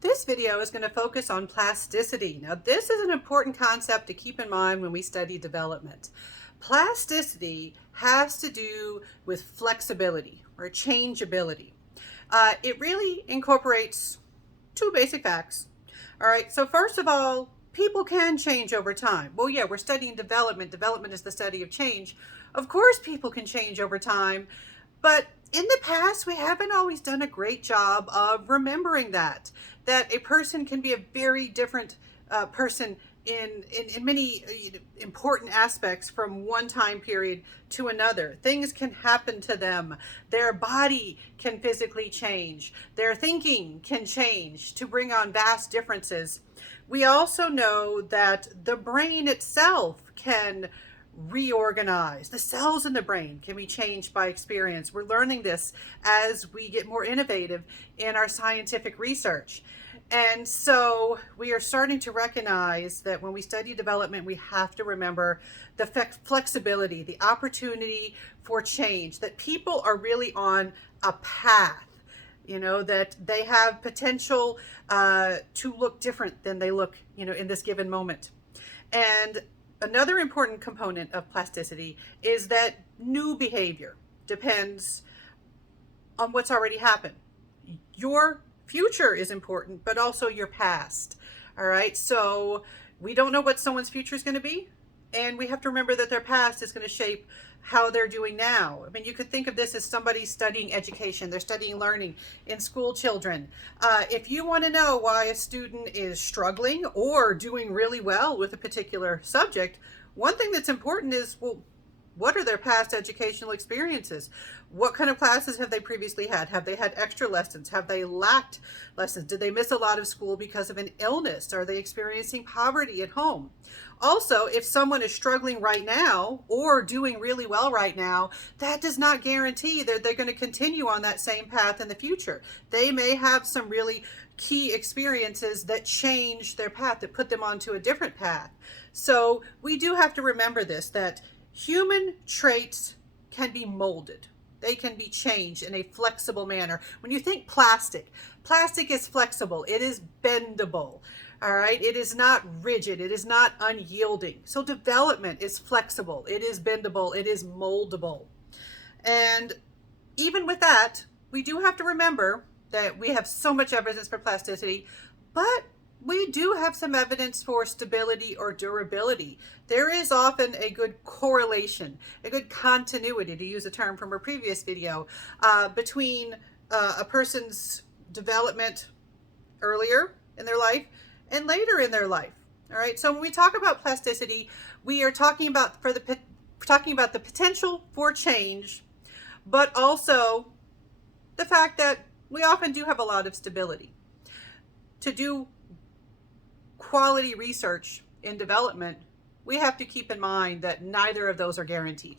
This video is going to focus on plasticity. Now, this is an important concept to keep in mind when we study development. Plasticity has to do with flexibility or changeability. It really incorporates two basic facts. All right, so first of all, people can change over time. Well, yeah, we're studying development. Development is the study of change. Of course, people can change over time, but in the past, we haven't always done a great job of remembering that a person can be a very different person in many important aspects from one time period to another. Things can happen to them. Their body can physically change. Their thinking can change to bring on vast differences. We also know that the brain itself can reorganize. The cells in the brain can be changed by experience. We're learning this as we get more innovative in our scientific research. And so we are starting to recognize that when we study development, we have to remember the flexibility, the opportunity for change, that people are really on a path, that they have potential to look different than they look, in this given moment. And another important component of plasticity is that new behavior depends on what's already happened. Your future is important, but also your past. All right, so we don't know what someone's future is going to be, and we have to remember that their past is going to shape how they're doing now. I mean, you could think of this as somebody studying education. They're studying learning in school children. If you want to know why a student is struggling or doing really well with a particular subject, one thing that's important is, well, what are their past educational experiences? What kind of classes have they previously had? Have they had extra lessons? Have they lacked lessons? Did they miss a lot of school because of an illness? Are they experiencing poverty at home? Also, if someone is struggling right now or doing really well right now, that does not guarantee that they're going to continue on that same path in the future. They may have some really key experiences that change their path, that put them onto a different path. So we do have to remember this, that human traits can be molded. They can be changed in a flexible manner. When you think plastic is flexible. It is bendable. All right. It is not rigid. It is not unyielding. So development is flexible. It is bendable. It is moldable. And even with that, we do have to remember that we have so much evidence for plasticity, but we do have some evidence for stability or durability. There is often a good correlation, a good continuity, to use a term from a previous video, between a person's development earlier in their life and later in their life. All right. So when we talk about plasticity, we are talking about the potential for change, but also the fact that we often do have a lot of stability. To do quality research in development, we have to keep in mind that neither of those are guaranteed.